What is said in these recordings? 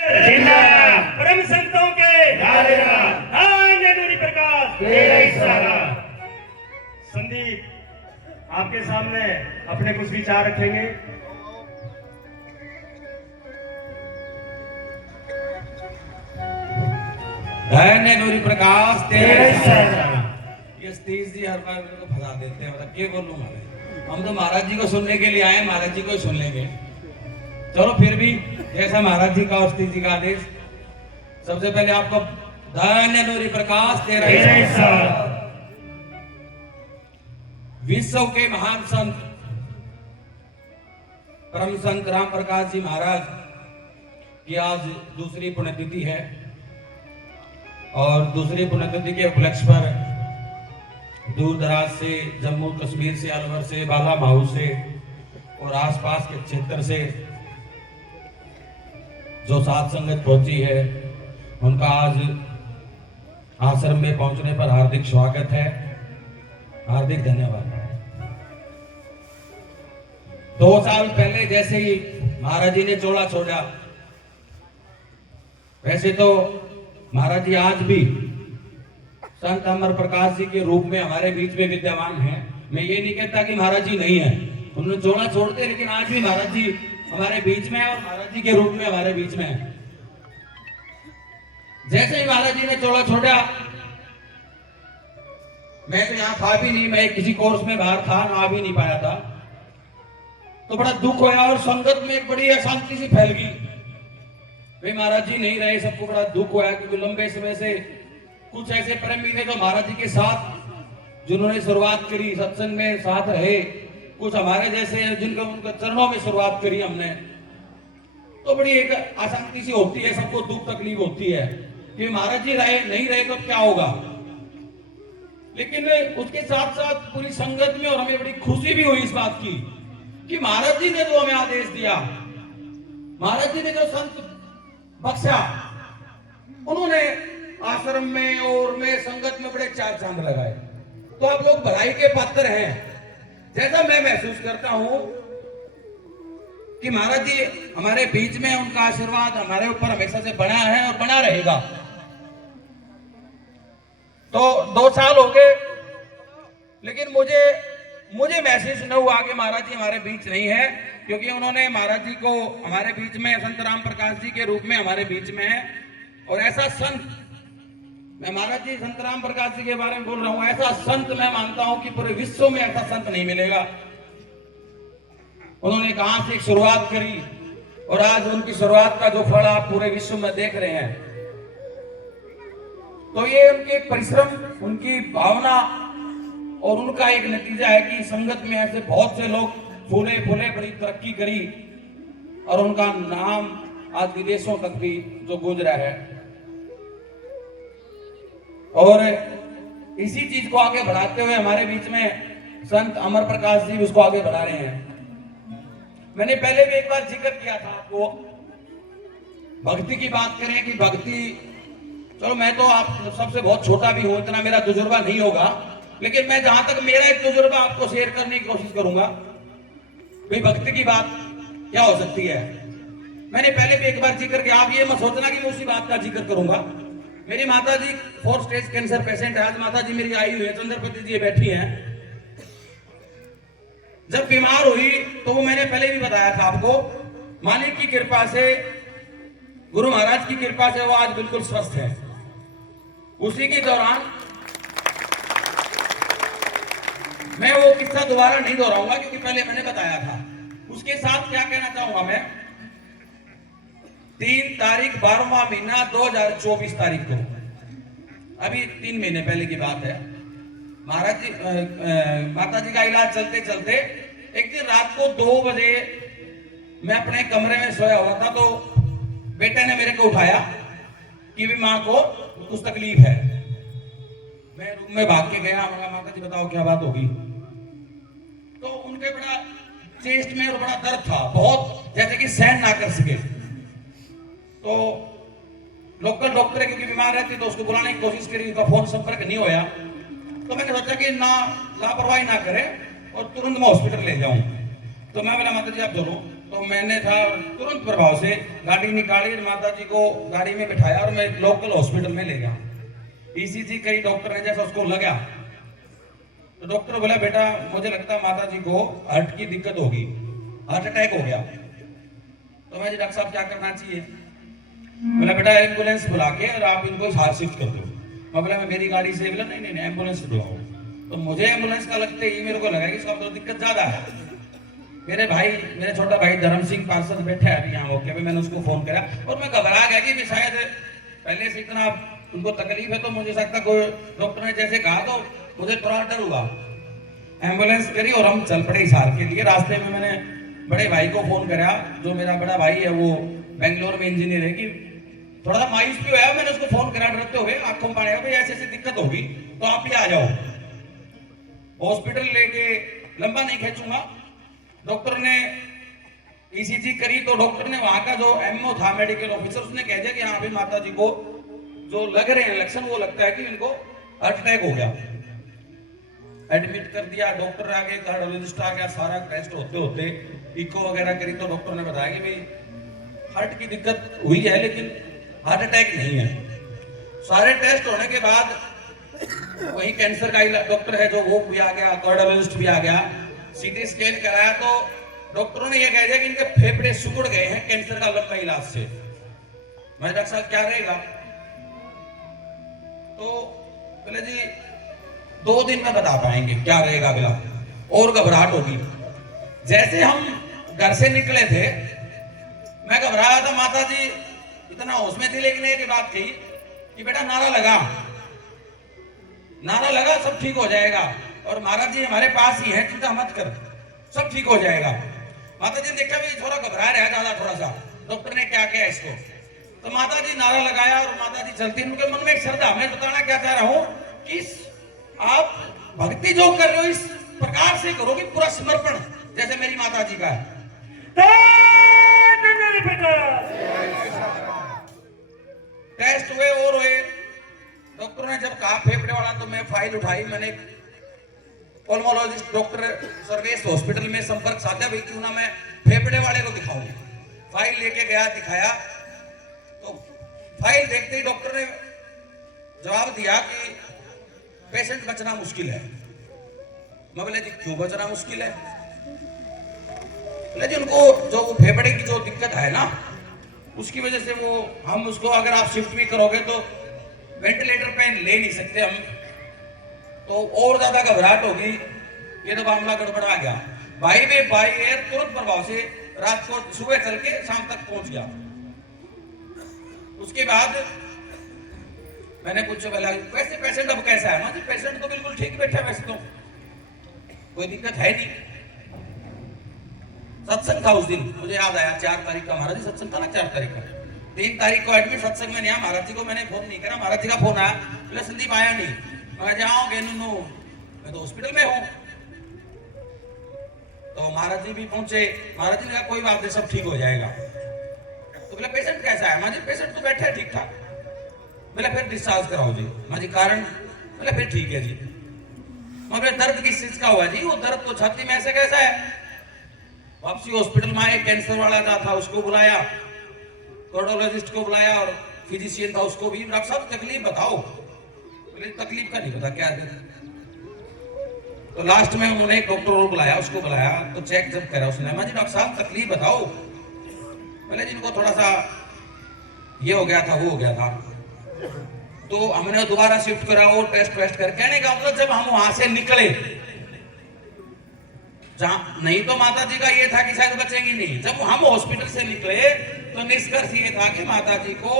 जिंदाबाद। परम संतों के प्रकाश तेरा ही सहारा। संदीप आपके सामने अपने कुछ विचार रखेंगे। धन्य नूरी प्रकाश तेरा ही सहारा। ये सतीश जी हर बार मेरे को फंसा देते हैं, मतलब क्या बोलूं महाराज, हम तो महाराज जी को सुनने के लिए आए, महाराज जी को ही सुन लेंगे। चलो फिर भी जैसा महाराज जी का और सतीश जी का आदेश। सबसे पहले आपको धन्य नूरी प्रकाश तेरा ही सहारा। विश्व के महान संत परम संत राम प्रकाश जी महाराज की आज दूसरी पुण्यतिथि है और दूसरी पुण्यतिथि के उपलक्ष्य पर दूर दराज से, जम्मू कश्मीर से, अलवर से, बाला माहू से और आसपास के क्षेत्र से जो साध संगत पहुंची है, उनका आज आश्रम में पहुंचने पर हार्दिक स्वागत है, हार्दिक धन्यवाद। 2 साल पहले जैसे ही महाराज जी ने चोला छोड़ा, वैसे तो महाराज जी आज भी संत अमर प्रकाश जी के रूप में हमारे बीच में विद्यमान हैं। मैं ये नहीं कहता कि महाराज जी नहीं है, उन्होंने चोला छोड़ते, लेकिन आज भी महाराज जी हमारे बीच में है और महाराज जी के रूप में हमारे बीच में है। जैसे ही महाराज जी ने चोला छोड़ा, मैं तो यहाँ था भी नहीं, मैं किसी कोर्स में बाहर था, ना आ भी नहीं पाया था, तो बड़ा दुख होया और संगत में एक बड़ी अशांति सी फैल गई। वे महाराज जी नहीं रहे, सबको बड़ा दुख होया, क्योंकि लंबे समय से कुछ ऐसे प्रेमी थे जो महाराज जी के साथ, जिन्होंने शुरुआत करी सत्संग में साथ रहे, कुछ हमारे जैसे जिनके उनके चरणों में शुरुआत करी हमने, तो बड़ी एक अशांति सी होती है, सबको दुख तकलीफ होती है कि महाराज जी रहे नहीं रहे तो क्या होगा। लेकिन उसके साथ साथ पूरी संगत में और हमें बड़ी खुशी भी हुई इस बात की कि महाराज जी ने जो हमें आदेश दिया, महाराज जी ने जो संत बख्शा, उन्होंने आश्रम में और में संगत में बड़े 4 चांद लगाए। तो आप लोग बधाई के पात्र हैं। जैसा मैं महसूस करता हूं कि महाराज जी हमारे बीच में, उनका आशीर्वाद हमारे ऊपर हमेशा से बना है और बना रहेगा। तो 2 साल हो गए, लेकिन मुझे महसूस न हुआ कि महाराज जी हमारे बीच नहीं है, क्योंकि उन्होंने महाराज जी को हमारे बीच में संत राम प्रकाश जी के रूप में हमारे बीच में है। और ऐसा संत, मैं महाराज जी संत राम प्रकाश जी के बारे में बोल रहा हूं, ऐसा संत मैं मानता हूं कि पूरे विश्व में ऐसा संत नहीं मिलेगा। उन्होंने कहां से शुरुआत करी और आज उनकी शुरुआत का जो फल आप पूरे विश्व में देख रहे हैं, तो ये उनके परिश्रम, उनकी भावना और उनका एक नतीजा है कि संगत में ऐसे बहुत से लोग फूले बड़ी तरक्की करी और उनका नाम आज विदेशों तक भी जो गूंज रहा है। और इसी चीज को आगे बढ़ाते हुए हमारे बीच में संत अमर प्रकाश जी उसको आगे बढ़ा रहे हैं। मैंने पहले भी एक बार जिक्र किया था आपको, भक्ति की बात करें कि भक्ति, चलो मैं तो आप सबसे बहुत छोटा भी हूं, इतना मेरा तजुर्बा नहीं होगा, लेकिन मैं जहां तक मेरा एक तजुर्बा आपको शेयर करने की कोशिश करूंगा। भाई भक्ति की बात क्या हो सकती है, मैंने पहले भी एक बार जिक्र किया, आप ये मत सोचना कि मैं उसी बात का जिक्र करूंगा। मेरी माता जी 4 स्टेज कैंसर पेशेंट है, आज माता जी मेरी आई हुई है, चंद्रपति जी बैठी हैं। जब बीमार हुई तो वो मैंने पहले भी बताया था आपको, मालिक की कृपा से, गुरु महाराज की कृपा से वो आज बिल्कुल स्वस्थ है। उसी के दौरान मैं वो किस्सा दोबारा नहीं दोहराऊंगा, क्योंकि पहले मैंने बताया था। उसके साथ क्या कहना चाहूंगा मैं, 3 तारीख 12वां महीना 2024 तारीख को, अभी 3 महीने पहले की बात है, महाराज जी माता जी का इलाज चलते चलते एक दिन रात को 2 बजे मैं अपने कमरे में सोया हुआ था, तो बेटे ने मेरे को उठाया कि भी माँ को कुछ तकलीफ है। मैं रूम में भाग के गया, माता जी बताओ क्या बात होगी। तो उनके बड़ा चेस्ट में और बड़ा दर्द था, बहुत, जैसे कि सहन ना कर सके। तो लोकल डॉक्टर है, क्योंकि बीमार रहती तो उसको बुलाने की कोशिश करी, उसका फोन संपर्क नहीं होया। तो मैंने सोचा कि ना लापरवाही ना करे और तुरंत मैं हॉस्पिटल ले जाऊं। तो मैं बोला माता जी आप चलो, तो मैंने था तुरंत प्रभाव से गाड़ी निकाली, माता जी को गाड़ी में बिठाया और मैं लोकल हॉस्पिटल में ले गया। ईसीजी कई डॉक्टर ने जैसा उसको लगा तो डॉक्टर बोला बेटा मुझे लगता है माता जी को हार्ट की दिक्कत होगी, हार्ट अटैक हो गया। तो मैं डॉक्टर साहब क्या करना चाहिए? बोला बेटा एम्बुलेंस बुला के और आप इनको हार्ट शिफ्ट कर दो। मैं बोला मैं मेरी गाड़ी से, बोला नहीं नहीं एम्बुलेंस बुलाओ। तो मुझे एम्बुलेंस का लगते ही मेरे को लगा कि इसका तो दिक्कत ज्यादा है। मेरे छोटा भाई धर्म सिंह पार्षद बैठे हैं अभी यहाँ मौके पे, मैंने उसको फोन करा और मैं घबरा गया कि शायद पहले से इतना उनको तकलीफ है तो मुझे सकता कोई डॉक्टर ने जैसे कहा तो मुझे थोड़ा डर हुआ। एम्बुलेंस करी और हम चल पड़े हिसार के लिए। रास्ते में मैंने बड़े भाई को फोन करा, जो मेरा बड़ा भाई है वो बेंगलोर में इंजीनियर है, कि थोड़ा सा मायूस भी हुआ। मैंने उसको फोन करा डरते हुए, आंखों में पानी, भाई ऐसी ऐसी दिक्कत होगी तो आप भी आ जाओ। हॉस्पिटल लेके लंबा नहीं खींचूंगा। डॉक्टर ने ईसीजी करी तो डॉक्टर ने वहां का जो एमओ था मेडिकल ऑफिसर, उसने कह दिया कि हाँ भाई माता जी को जो लग रहे हैं लक्षण वो लगता है कि इनको हार्ट अटैक हो गया। एडमिट कर दिया, डॉक्टर आ गए, कार्डियोलॉजिस्ट आ गया, सारा टेस्ट होते होते इको वगैरह करी तो डॉक्टर ने बताया कि भाई हार्ट की दिक्कत हुई है लेकिन हार्ट अटैक नहीं है। सारे टेस्ट होने के बाद वही कैंसर का डॉक्टर है जो वो भी आ गया, कार्डियोलॉजिस्ट भी आ गया, सीटी स्कैन कराया तो डॉक्टरों ने ये कह दिया कि इनके फेफड़े सिकुड़ गए हैं कैंसर का लंबा इलाज से। मैं डॉक्टर साहब क्या रहेगा? तो बोले जी 2 दिन में बता पाएंगे क्या रहेगा। बिला और घबराहट होगी। जैसे हम घर से निकले थे मैं घबराया था, माता जी इतना होश में थी, लेकिन एक बात कही कि बेटा नारा लगा सब ठीक हो जाएगा, और महाराज जी हमारे पास ही है, चिंता मत कर, सब ठीक हो जाएगा। माता जी ने देखा भी थोड़ा घबरा रहा है ज्यादा, थोड़ा सा डॉक्टर ने क्या किया इसको, तो माता जी नारा लगाया और माता जी चलती। उनके मन में एक श्रद्धा, मैं बताना क्या चाह रहा हूं कि आप भक्ति जो कर रहे हो इस प्रकार से करोगे, पूरा समर्पण जैसे मेरी माता जी का है। टेस्ट हुए और हुए। डॉक्टर ने जब कहा फेफड़े वाला तो मैं फाइल उठाई, मैंने पल्मोलॉजिस्ट डॉक्टर सर्वेश हॉस्पिटल में संपर्क साधा, भाई क्यों ना मैं फेफड़े वाले को दिखाऊं। फाइल लेके गया, दिखाया तो फाइल देखते ही डॉक्टर ने जवाब दिया कि पेशेंट बचना मुश्किल है। मैं बोले जी क्यों बचना मुश्किल है? बोले जी उनको जो फेफड़े की जो दिक्कत है ना उसकी वजह से वो हम उसको अगर आप शिफ्ट भी करोगे तो वेंटिलेटर पे ले नहीं सकते हम, तो और ज्यादा घबराहट होगी। ये तो मामला गड़बड़ा गया। भाई है तुरंत प्रभाव से रात को सुबह चल के शाम तक पहुंच गया। उसके बाद मैंने पूछा बोला वैसे पेशेंट अब कैसा है? जी पेशेंट तो बिल्कुल ठीक बैठा, वैसे तो कोई दिक्कत है नहीं। सत्संग था उस दिन, मुझे याद आया 4 तारीख का महाराज जी सत्संग था ना, 4 तारीख का। 3 तारीख को एडमिट सत्संग में नहीं, महाराज जी को मैंने फोन नहीं करा, महाराज जी का फोन आया, बोले संदीप आया नहीं। मैं जाओगे नो मैं तो हॉस्पिटल में हूँ। तो महाराज जी भी पहुंचे, महाराज जी ने कहा कोई बात नहीं सब ठीक हो जाएगा। तो बोले पेशेंट कैसा है? महाराज पेशेंट तो बैठा है ठीक ठाक। बोले फिर डिस्चार्ज कराओ जी। महाराज जी कारण? बोले फिर ठीक है जी। मैं दर्द किस चीज का हुआ जी? वो दर्द तो छाती में ऐसे कैसा है? वापसी हॉस्पिटल में आए, कैंसर वाला था उसको बुलाया, कार्डियोलॉजिस्ट को बुलाया और फिजिशियन था उसको भी। डॉक्टर साहब तकलीफ बताओ। बोले तकलीफ का नहीं पता क्या है। तो लास्ट में उन्होंने एक डॉक्टर को बुलाया, उसको बुलाया तो चेक जब करा उसने, मैं जी डॉक्टर साहब तकलीफ बताओ। बोले जिनको थोड़ा सा ये हो गया था वो हो गया था, तो हमने दोबारा शिफ्ट करा वो टेस्ट कर। कहने का मतलब जब हम वहां से निकले, जहां नहीं तो माता जी का ये था कि शायद बचेंगी नहीं, जब हम हॉस्पिटल से निकले तो निष्कर्ष ये था कि माता जी को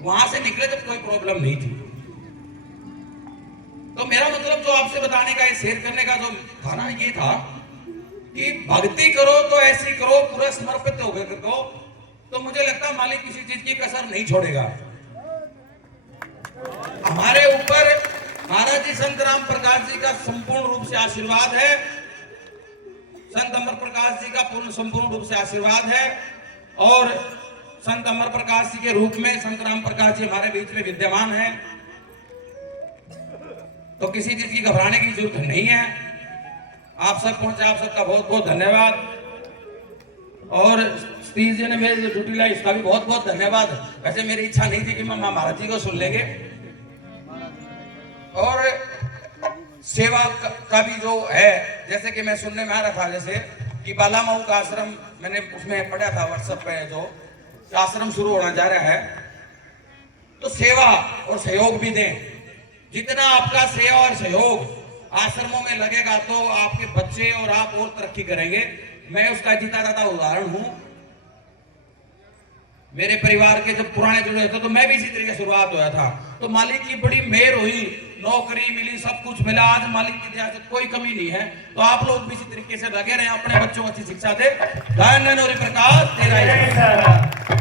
वहां से निकले जब कोई प्रॉब्लम नहीं थी। तो मेरा मतलब जो आपसे बताने का, शेयर करने का जो था ना, ये था कि भक्ति करो तो ऐसी करो, पूरा समर्पित होकर करो, तो मुझे लगता है मालिक किसी चीज की कसर नहीं छोड़ेगा। हमारे ऊपर महाराज जी संत राम प्रकाश जी का संपूर्ण रूप से आशीर्वाद है, संत अमर प्रकाश जी का संपूर्ण रूप से आशीर्वाद है, और संत अमर प्रकाश जी के रूप में संत राम प्रकाश जी हमारे बीच में विद्यमान है। तो किसी चीज की घबराने की जरूरत नहीं है। आप सब पहुंचे, आप सबका बहुत बहुत धन्यवाद। और सतीश जी ने मेरी जो ड्यूटी लाई इसका भी बहुत बहुत धन्यवाद। वैसे मेरी इच्छा नहीं थी कि मैं महाराज जी को सुन लेंगे। और सेवा का भी जो है, जैसे कि मैं सुनने में आ रहा था जैसे कि बाला मऊ का आश्रम मैंने उसमें पढ़ा था व्हाट्सएप पे, जो आश्रम शुरू होना जा रहा है, तो सेवा और सहयोग भी दें। जितना आपका सेवा और सहयोग आश्रमों में लगेगा तो आपके बच्चे और आप और तरक्की करेंगे। मैं उसका जीता जाता उदाहरण हूं। मेरे परिवार के जब पुराने जुड़े थे तो मैं भी इसी तरीके शुरुआत हुआ था, तो मालिक की बड़ी मेहर हुई, नौकरी मिली, सब कुछ मिला। आज मालिक की दया से कोई कमी नहीं है। तो आप लोग भी इसी तरीके से लगे रहे, अपने बच्चों को अच्छी शिक्षा दे। धन्य प्रकाश तेरा।